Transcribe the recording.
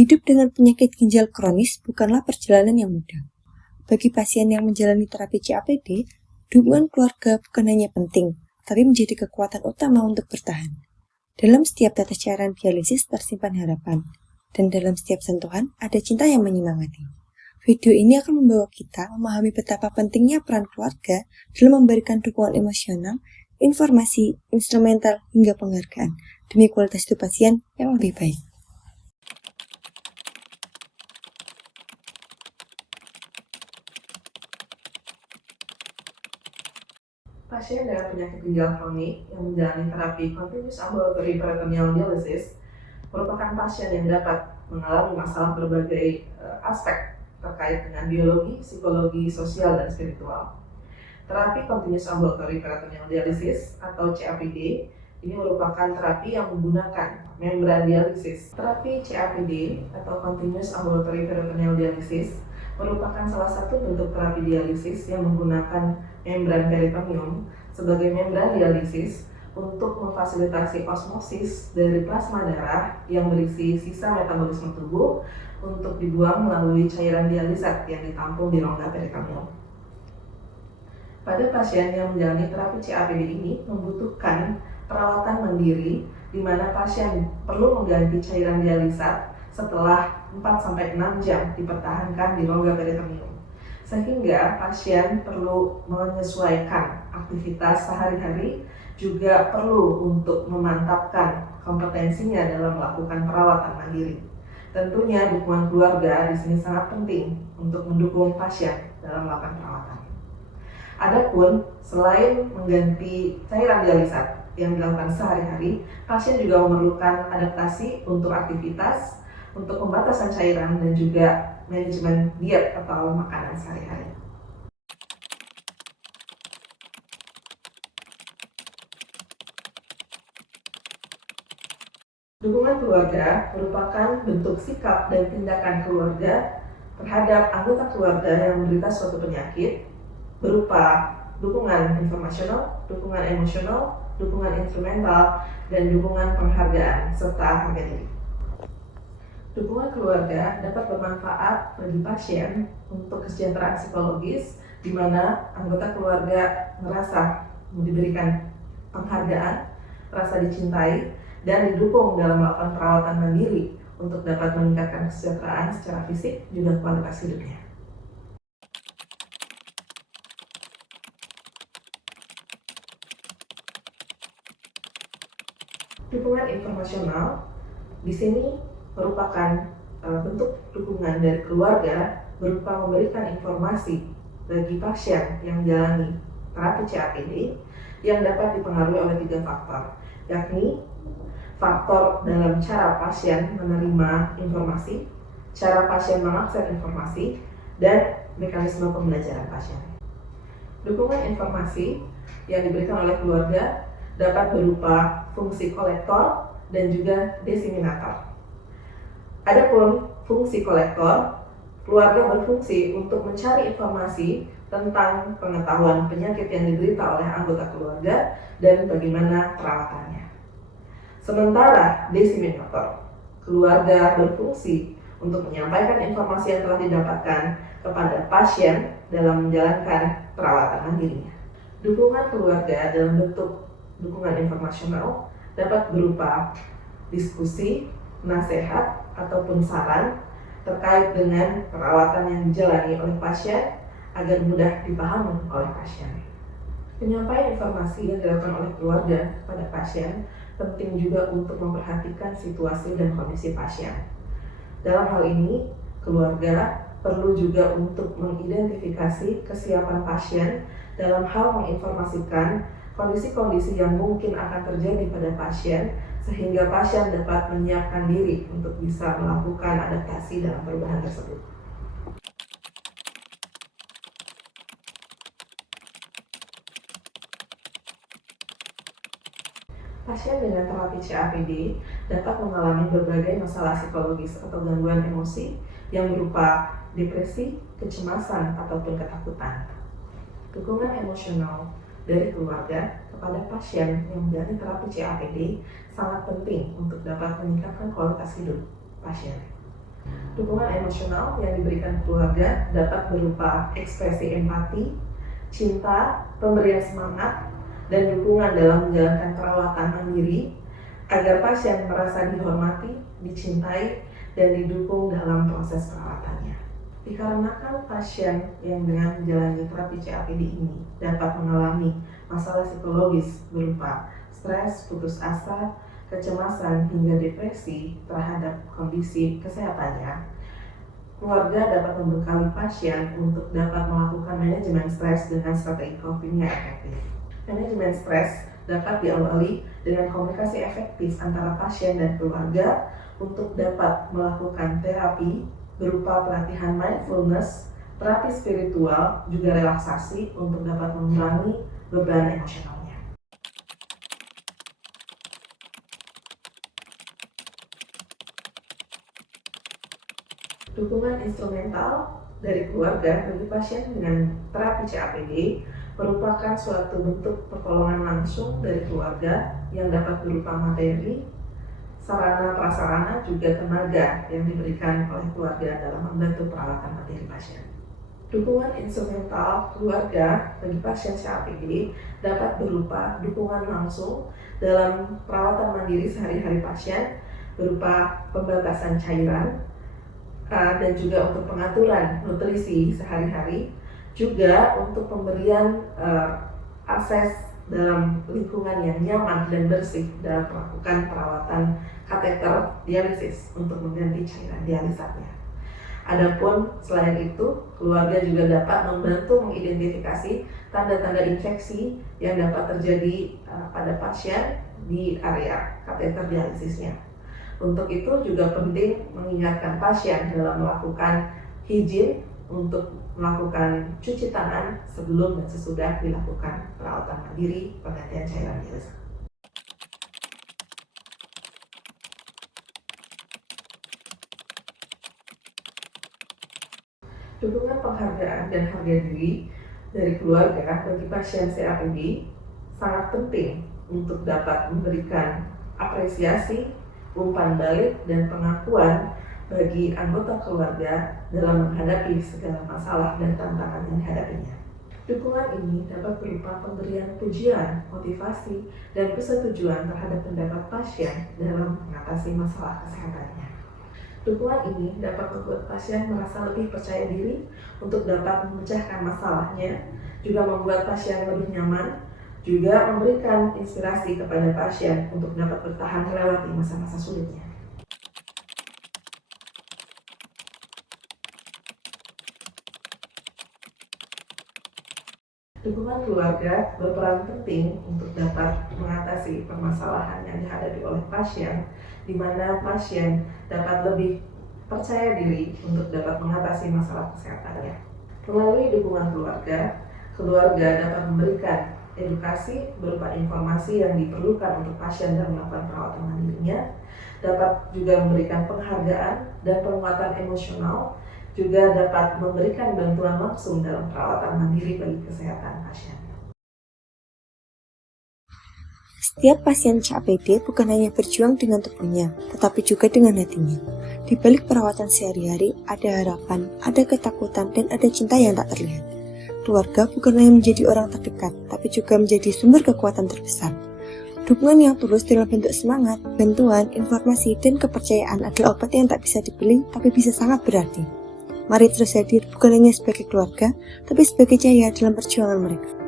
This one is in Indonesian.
Hidup dengan penyakit ginjal kronis bukanlah perjalanan yang mudah. Bagi pasien yang menjalani terapi CAPD, dukungan keluarga bukan hanya penting, tapi menjadi kekuatan utama untuk bertahan. Dalam setiap tetes cairan dialisis tersimpan harapan, dan dalam setiap sentuhan ada cinta yang menyemangati. Video ini akan membawa kita memahami betapa pentingnya peran keluarga dalam memberikan dukungan emosional, informasi, instrumental, hingga penghargaan demi kualitas hidup pasien yang lebih baik. Pasien dengan penyakit ginjal kronik yang menjalani terapi continuous ambulatory peritoneal dialysis merupakan pasien yang dapat mengalami masalah berbagai aspek terkait dengan biologi, psikologi, sosial, dan spiritual. Terapi continuous ambulatory peritoneal dialysis atau CAPD ini merupakan terapi yang menggunakan membran dialisis. Terapi CAPD atau continuous ambulatory peritoneal dialysis merupakan salah satu bentuk terapi dialisis yang menggunakan membran peritoneum sebagai membran dialisis untuk memfasilitasi osmosis dari plasma darah yang berisi sisa metabolisme tubuh untuk dibuang melalui cairan dialisat yang ditampung di rongga peritoneum. Pada pasien yang menjalani terapi CAPD ini membutuhkan perawatan mandiri di mana pasien perlu mengganti cairan dialisat setelah 4-6 jam dipertahankan di rongga peritoneum. Sehingga pasien perlu menyesuaikan aktivitas sehari-hari, juga perlu untuk memantapkan kompetensinya dalam melakukan perawatan mandiri. Tentunya dukungan keluarga di sini sangat penting untuk mendukung pasien dalam melakukan perawatan. Adapun selain mengganti cairan dialisat yang dilakukan sehari-hari, pasien juga memerlukan adaptasi untuk aktivitas, untuk pembatasan cairan, dan juga manajemen diet atau makanan sehari-hari. Dukungan keluarga merupakan bentuk sikap dan tindakan keluarga terhadap anggota keluarga yang menderita suatu penyakit berupa dukungan informasional, dukungan emosional, dukungan instrumental, dan dukungan penghargaan serta harga diri. Dukungan keluarga dapat bermanfaat bagi pasien untuk kesejahteraan psikologis, di mana anggota keluarga merasa diberikan penghargaan, merasa dicintai, dan didukung dalam melakukan perawatan mandiri untuk dapat meningkatkan kesejahteraan secara fisik juga kualitas hidupnya. Dukungan informasional di sini merupakan bentuk dukungan dari keluarga berupa memberikan informasi bagi pasien yang menjalani terapi CAPD yang dapat dipengaruhi oleh 3 faktor, yakni faktor dalam cara pasien menerima informasi, cara pasien mengakses informasi, dan mekanisme pembelajaran pasien. Dukungan informasi yang diberikan oleh keluarga dapat berupa fungsi kolektor dan juga diseminator. Adapun fungsi kolektor, keluarga berfungsi untuk mencari informasi tentang pengetahuan penyakit yang diderita oleh anggota keluarga dan bagaimana perawatannya. Sementara diseminator, keluarga berfungsi untuk menyampaikan informasi yang telah didapatkan kepada pasien dalam menjalankan perawatan mandirinya. Dukungan keluarga dalam bentuk dukungan informasional dapat berupa diskusi, nasihat, ataupun saran terkait dengan perawatan yang dijalani oleh pasien agar mudah dipahami oleh pasien. Penyampaian informasi yang dilakukan oleh keluarga kepada pasien penting juga untuk memperhatikan situasi dan kondisi pasien. Dalam hal ini, keluarga perlu juga untuk mengidentifikasi kesiapan pasien dalam hal menginformasikan kondisi-kondisi yang mungkin akan terjadi pada pasien sehingga pasien dapat menyiapkan diri untuk bisa melakukan adaptasi dalam perubahan tersebut. Pasien dengan terapi CAPD dapat mengalami berbagai masalah psikologis atau gangguan emosi yang berupa depresi, kecemasan, ataupun ketakutan. Dukungan emosional dari keluarga kepada pasien yang menjalani terapi CAPD sangat penting untuk dapat meningkatkan kualitas hidup pasien. Dukungan emosional yang diberikan keluarga dapat berupa ekspresi empati, cinta, pemberian semangat, dan dukungan dalam menjalankan perawatan mandiri agar pasien merasa dihormati, dicintai, dan didukung dalam proses perawatannya. Dikarenakan pasien yang dengan menjalani terapi CAPD ini dapat mengalami masalah psikologis berupa stres, putus asa, kecemasan, hingga depresi terhadap kondisi kesehatannya, keluarga dapat membekali pasien untuk dapat melakukan manajemen stres dengan strategi coping yang efektif. Manajemen stres dapat diawali dengan komunikasi efektif antara pasien dan keluarga untuk dapat melakukan terapi berupa pelatihan mindfulness, terapi spiritual, juga relaksasi untuk dapat mengurangi beban emosionalnya. Dukungan instrumental dari keluarga bagi pasien dengan terapi CAPD merupakan suatu bentuk pertolongan langsung dari keluarga yang dapat berupa materi, sarana prasarana, juga tenaga yang diberikan oleh keluarga dalam membantu perawatan materi pasien. Dukungan instrumental keluarga bagi pasien CAPD dapat berupa dukungan langsung dalam perawatan mandiri sehari-hari pasien berupa pembatasan cairan, dan juga untuk pengaturan nutrisi sehari-hari, juga untuk pemberian akses dalam lingkungan yang nyaman dan bersih dalam melakukan perawatan kateter dialisis untuk mengganti cairan dialisatnya. Adapun selain itu, keluarga juga dapat membantu mengidentifikasi tanda-tanda infeksi yang dapat terjadi pada pasien di area kateter dialisisnya. Untuk itu juga penting mengingatkan pasien dalam melakukan higien untuk melakukan cuci tangan sebelum dan sesudah dilakukan perawatan mandiri penggantian cairan dialisis. Dukungan penghargaan dan harga diri dari keluarga bagi pasien CAPD sangat penting untuk dapat memberikan apresiasi, umpan balik, dan pengakuan bagi anggota keluarga dalam menghadapi segala masalah dan tantangan yang dihadapinya. Dukungan ini dapat berupa pemberian pujian, motivasi, dan persetujuan terhadap pendapat pasien dalam mengatasi masalah kesehatannya. Dukungan ini dapat membuat pasien merasa lebih percaya diri untuk dapat memecahkan masalahnya, juga membuat pasien lebih nyaman, juga memberikan inspirasi kepada pasien untuk dapat bertahan melewati masa-masa sulitnya. Dukungan keluarga berperan penting untuk dapat mengatasi permasalahan yang dihadapi oleh pasien, di mana pasien dapat lebih percaya diri untuk dapat mengatasi masalah kesehatannya. Melalui dukungan keluarga, keluarga dapat memberikan edukasi berupa informasi yang diperlukan untuk pasien dalam melakukan perawatan mandirinya, dapat juga memberikan penghargaan dan penguatan emosional, juga dapat memberikan bantuan langsung dalam perawatan mandiri bagi kesehatan pasien. Setiap pasien CAPD bukan hanya berjuang dengan tubuhnya, tetapi juga dengan hatinya. Di balik perawatan sehari-hari, ada harapan, ada ketakutan, dan ada cinta yang tak terlihat. Keluarga bukan hanya menjadi orang terdekat, tapi juga menjadi sumber kekuatan terbesar. Dukungan yang tulus dalam bentuk semangat, bantuan, informasi, dan kepercayaan adalah obat yang tak bisa dibeli, tapi bisa sangat berarti. Mari terus hadir bukan hanya sebagai keluarga, tapi sebagai cahaya dalam perjuangan mereka.